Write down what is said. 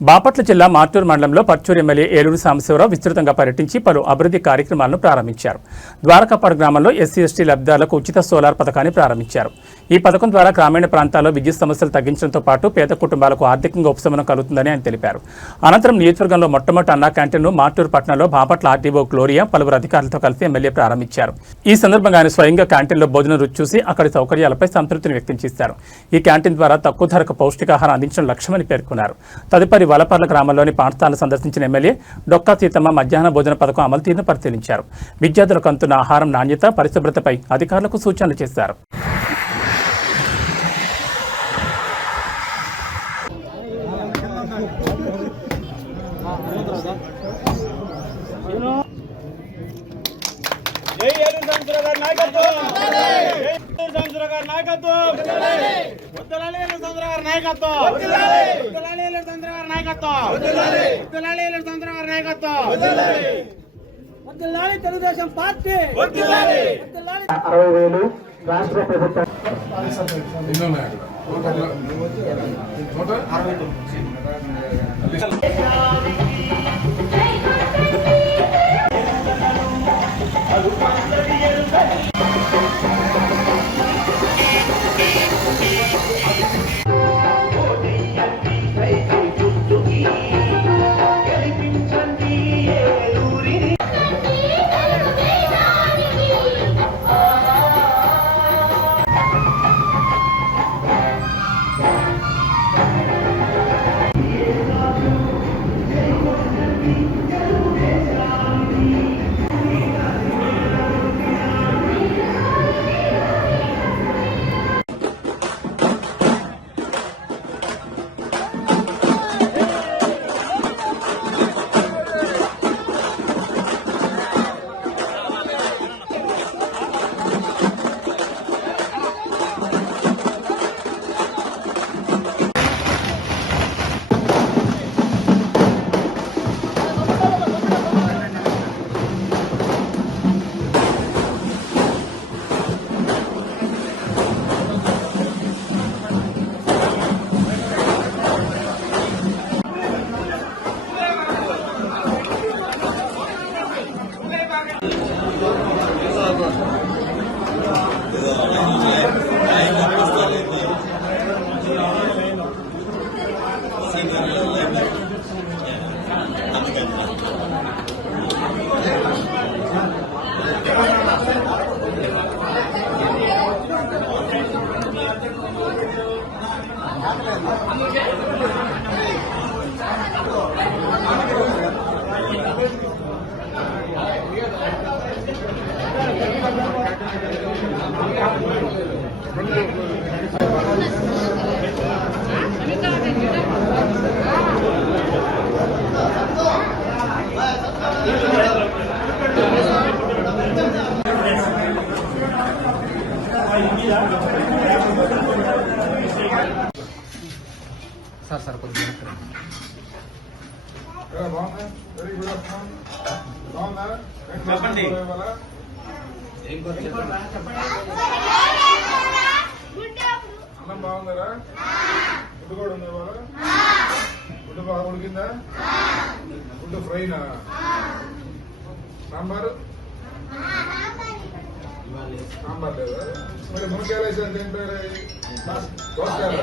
బాపట్ల జిల్లా మార్టూరు మండలంలో పర్చూరు ఎమ్మెల్యే ఏలూరు సాంబశివరావు విస్తృతంగా పర్యటించి పలు అభివృద్ధి కార్యక్రమాలను ప్రారంభించారు. ద్వారకాపాడు గ్రామంలో ఎస్సీ ఎస్టీ లబ్ధిదారులకు ఉచిత సోలార్ పథకాన్ని ప్రారంభించారు. ఈ పథకం ద్వారా గ్రామీణ ప్రాంతాల్లో విద్యుత్ సమస్యలు తగ్గించడంతో పాటు పేద కుటుంబాలకు ఆర్థికంగా ఉపశమనం కలుగుతుందని ఆయన తెలిపారు. అనంతరం నియోజకవర్గంలో మొట్టమొదటి అన్నా క్యాంటీన్ను మార్టూరు పట్టణంలో బాపట్ల ఆర్డీఓ గ్లోరియా పలువురు అధికారులతో కలిసి ఎమ్మెల్యే ప్రారంభించారు. ఈ సందర్భంగా ఆయన స్వయంగా క్యాంటీన్లో భోజనం రుచి చూసి అక్కడి సౌకర్యాలపై సంతృప్తిని వ్యక్తం చేశారు. ఈ క్యాంటీన్ ద్వారా తక్కువ ధరకు పౌష్టికాహారం అందించడం లక్ష్యమని పేర్కొన్నారు. తదుపరి వలపర్ల గ్రామంలోని పాఠశాలను సందర్శించిన ఎమ్మెల్యే డొక్కా సీతమ్మ మధ్యాహ్న భోజన పథకం అమలు తీరును పరిశీలించారు. విద్యార్థులకు అందుతున్న ఆహారం నాణ్యత, పరిశుభ్రతపై అధికారులకు సూచనలు చేశారు. తెలుగుదేశం పార్టీ 60,000 రాష్ట్ర ప్రభుత్వం సార్ కొద్దిగా చెప్పండి. అన్నం బాగుందరా? గుడ్డు కూడా ఉంది ఇవాళ. గుడ్డు బాగా ఉడికిందా? గుడ్డు ఫ్రైనా? సాంబారు సాంబార్ లేదా? మరి మునక్కాయలు వేసి ఎంత దోసకాయలు